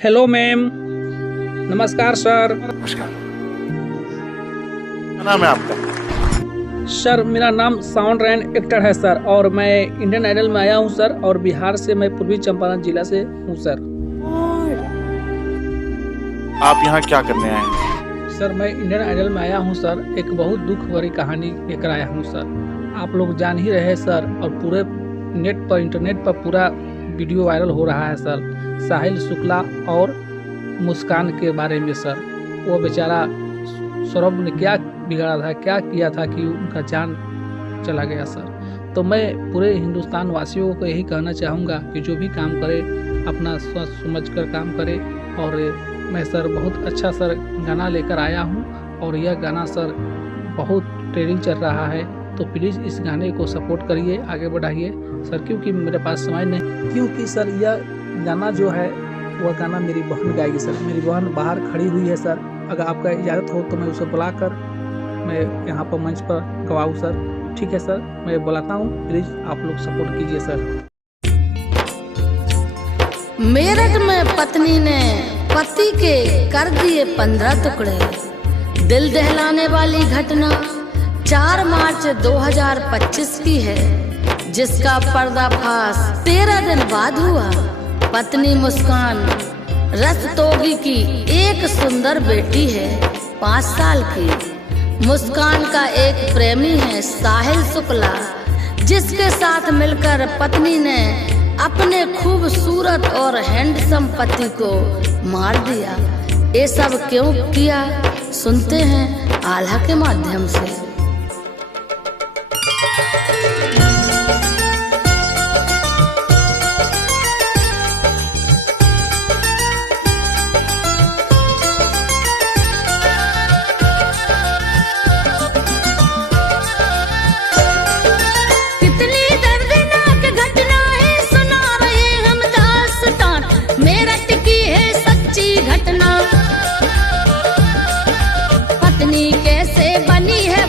Hello ma'am. नमस्कार sir. नमस्कार। क्या नाम है आपका? सर मेरा नाम साउंड रैन एक्टर है सर, और मैं इंडियन आइडल में आया हूँ सर, और बिहार से मैं पूर्वी चंपारण जिला से हूँ सर। आप यहाँ क्या करने आए हैं? सर मैं इंडियन आइडल में आया हूँ सर, एक बहुत दुख भरी कहानी लेकर आया हूँ सर। आप लोग जान ही रहे हैं सर, और पूरे नेट पर इंटरनेट पर पूरा वीडियो वायरल हो रहा है सर, साहिल शुक्ला और मुस्कान के बारे में सर। वो बेचारा सौरभ ने क्या बिगाड़ा था, क्या किया था कि उनका जान चला गया सर। तो मैं पूरे हिंदुस्तान वासियों को यही कहना चाहूँगा कि जो भी काम करे अपना सोच समझ कर काम करे। और मैं सर बहुत अच्छा सर गाना लेकर आया हूँ, और यह गाना सर बहुत ट्रेंडिंग चल रहा है, तो प्लीज़ इस गाने को सपोर्ट करिए, आगे बढ़ाइए सर। क्योंकि मेरे पास समय नहीं, क्योंकि सर यह गाना जो है वह गाना मेरी बहन गाएगी सर। मेरी बहन बाहर खड़ी हुई है सर, अगर आपका इजाज़त हो तो मैं उसे बुलाकर मैं यहाँ पर मंच पर गवाऊँ सर। ठीक है सर, मैं बुलाता हूँ, प्लीज़ आप लोग सपोर्ट कीजिए सर। मेरठ में पत्नी ने पति के कर दिए 15 टुकड़े। दिल दहलाने वाली घटना 4 मार्च 2025 की है, जिसका पर्दाफाश 13 दिन बाद हुआ। पत्नी मुस्कान रस्तोगी की एक सुंदर बेटी है 5 साल की। मुस्कान का एक प्रेमी है साहिल शुक्ला, जिसके साथ मिलकर पत्नी ने अपने खूबसूरत और हैंडसम पति को मार दिया। ये सब क्यों किया, सुनते हैं आल्हा के माध्यम से। पत्नी कैसे बनी है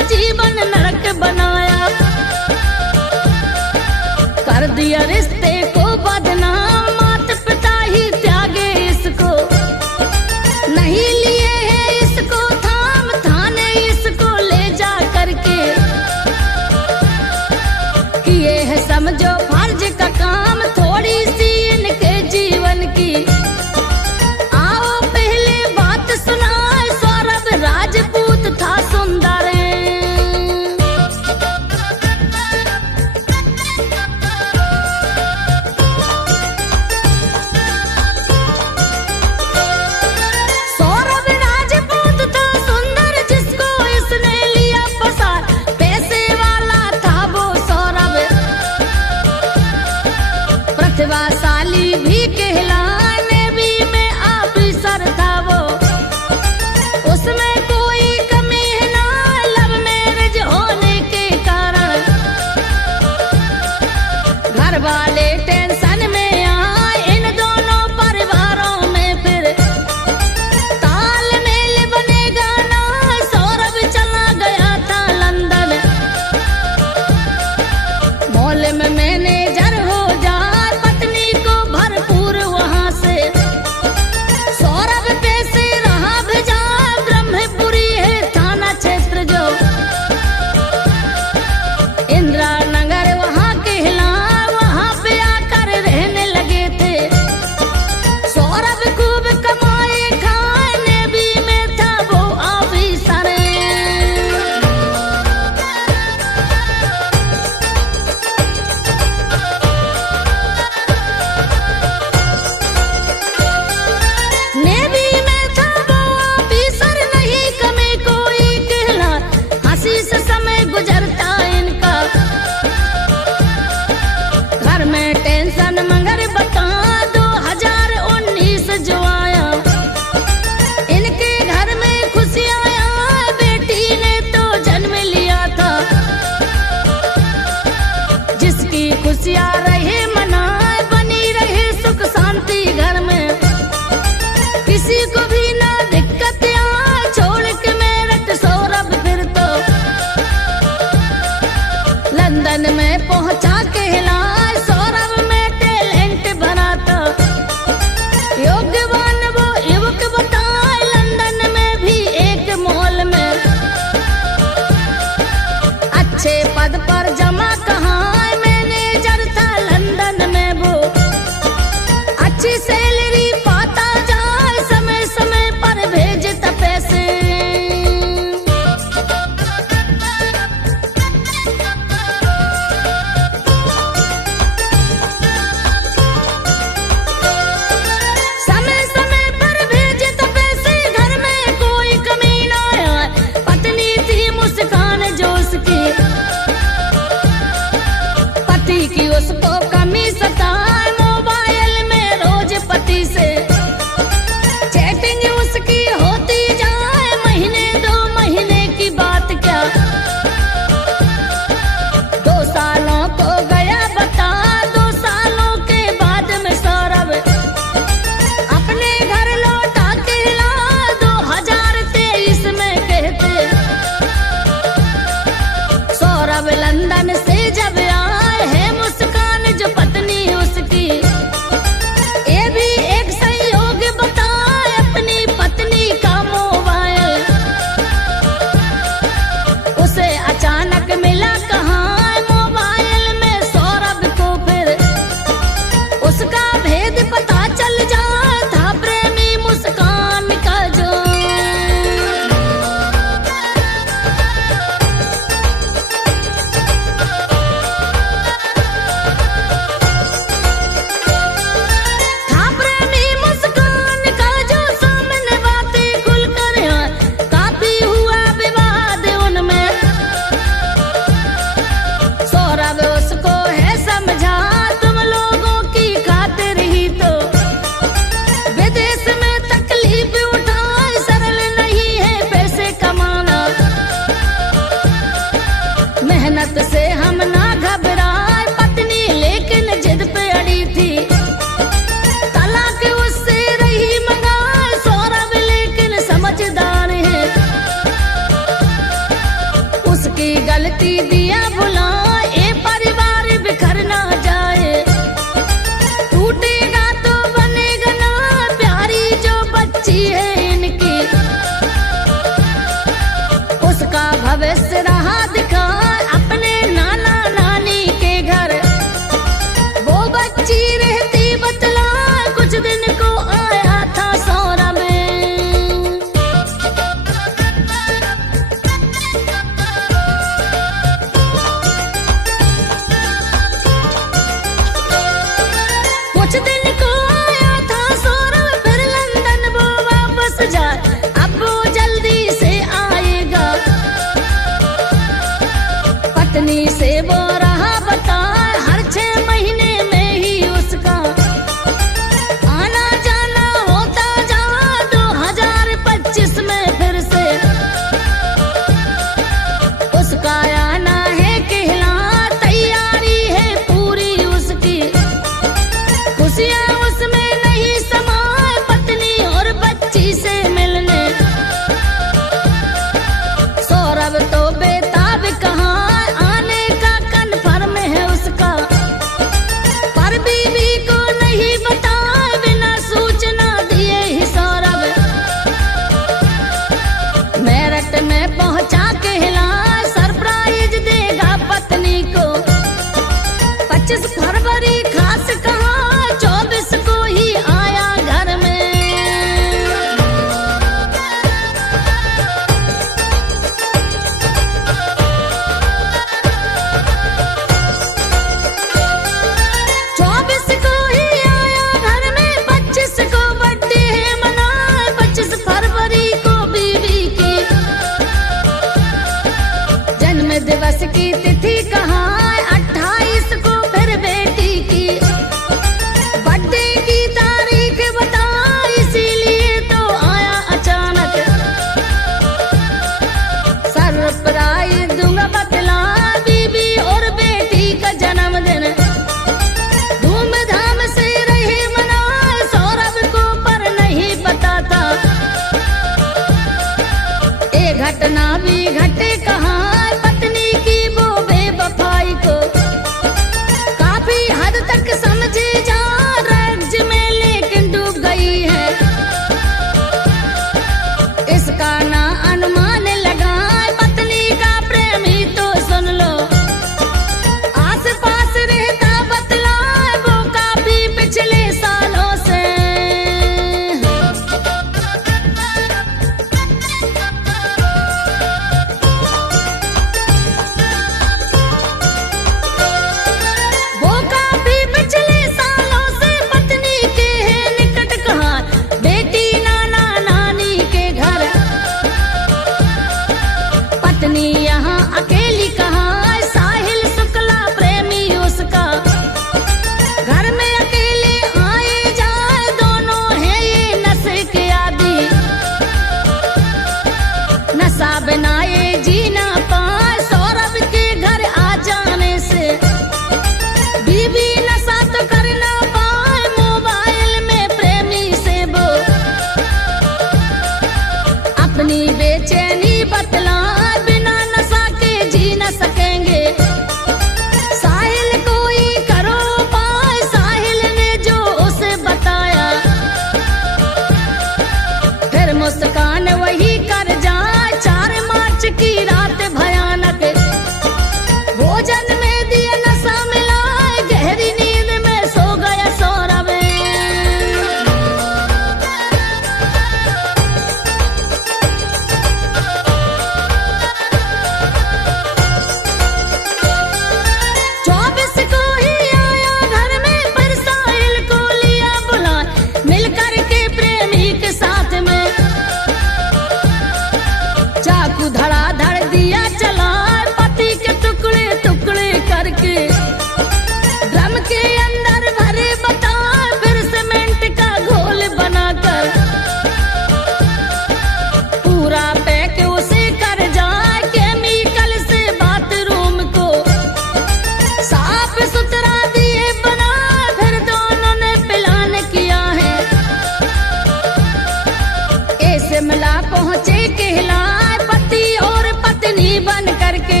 शिमला पहुँचे कहलाए पति और पत्नी बन करके,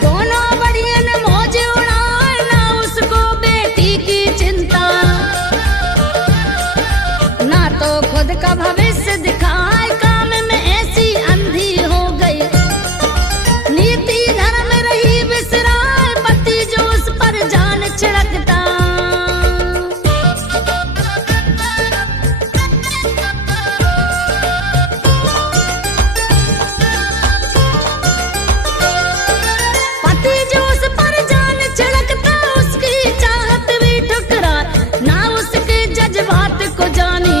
दोनों बढ़िया ने मौज उड़ाए, ना उसको बेटी की चिंता, ना तो खुद का भविष्य दिखाए, काम में ऐसी अंधी हो गई, नीति धर्म रही बिसराए, पति जो उस पर जान छिड़कता। पति जो उस पर जान छिड़कता, उसकी चाहत भी ठुकरा, ना उसके जज्बात को जानी,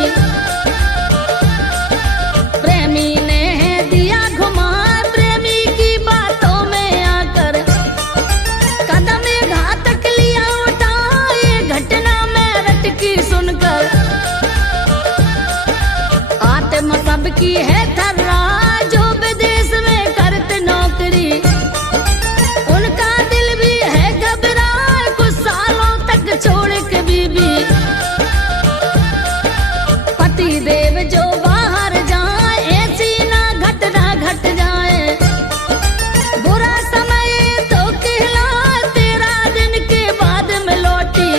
प्रेमी ने दिया घुमा, प्रेमी की बातों में आकर कदम घातक लिया उठा, ये घटना में रटकी सुनकर आत्मा सबकी है थर्रा, जो विदेश में करते नौकरी, उनका दिल भी है घबरा, कुछ सालों तक छोड़ के बीबी, पति देव जो बाहर जाए, ऐसी ना घटना घट जाए, बुरा समय तो कहलाए, 13 दिन के बाद में लौटी,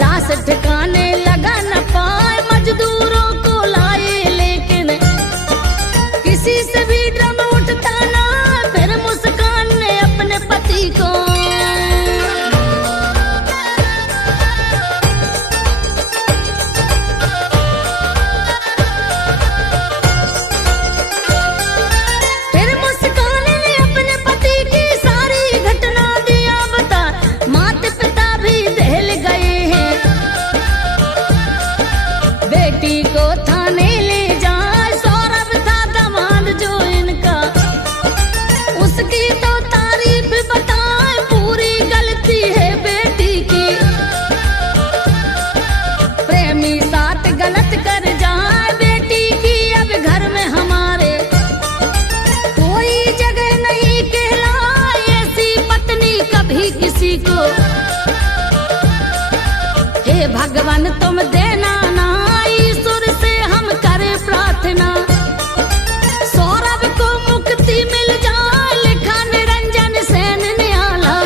लाश ठिकाने लगा न पाए, मजदूरों को लाए लेकिन किसी से भी ड्रम उठता ना, फिर मुस्कान ने अपने पति को फिर मुस्कान ने अपने पति की सारी घटना दिया बता, माता पिता भी दहल गए हैं, बेटी को थाने ले जाए, सौरभ था दामाद जो इनका, उसकी तो तारीफ बताए, पूरी गलती है बेटी की, प्रेमी साथ गलत कर जाए, बेटी की अब घर में हमारे कोई जगह नहीं कहलाए, ऐसी पत्नी कभी किसी को, हे भगवान तुम देना ना, ईश्वर से हम करें प्रार्थना, सौरभ को मुक्ति मिल जाए, लिखा निरंजन सेन नियाला,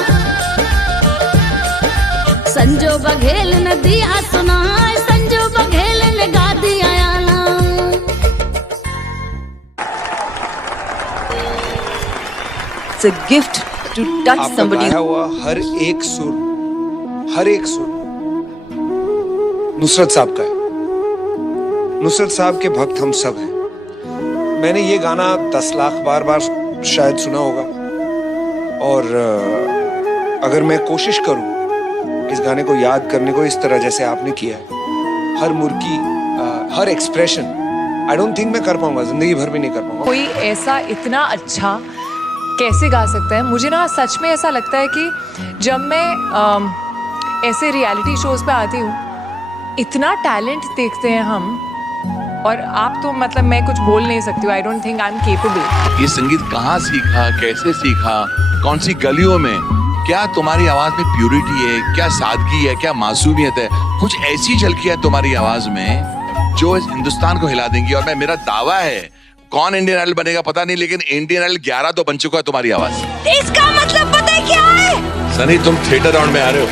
संजो बघेल ने दिया सुनाए, संजो बघेल ने गा दिया आला। It's a gift to touch आपका somebody. गाया हुआ हर एक सुर नुसरत साहब का है। नुसरत साहब के भक्त हम सब हैं। मैंने ये गाना 10 लाख बार शायद सुना होगा, और अगर मैं कोशिश करूं इस गाने को याद करने को इस तरह जैसे आपने किया है, हर मुर्गी हर एक्सप्रेशन, आई डोंट थिंक मैं कर पाऊंगा, जिंदगी भर भी नहीं कर पाऊंगा। कोई ऐसा इतना अच्छा कैसे गा सकता है? मुझे ना सच में ऐसा लगता है कि जब मैं ऐसे रियलिटी शोज पे आती हूँ, इतना टैलेंट देखते हैं हम, और आप तो मतलब मैं कुछ बोल नहीं सकती हूँ, I don't think I am capable. ये संगीत कहाँ सीखा, कैसे सीखा, कौन सी गलियों में? क्या तुम्हारी आवाज में प्यूरिटी है, क्या सादगी है, क्या मासूमियत है? कुछ ऐसी झलकी है तुम्हारी आवाज में जो इस हिंदुस्तान को हिला देंगी। और मैं, मेरा दावा है, कौन इंडियन आइडल बनेगा पता नहीं, लेकिन इंडियन आइडल 11 तो बन चुका है तुम्हारी आवाज। इसका मतलब पता है क्या है? सनी तुम थिएटर राउंड में आ रहे हो।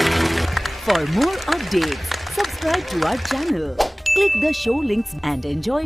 For more updates, subscribe to our channel, click the show links and enjoy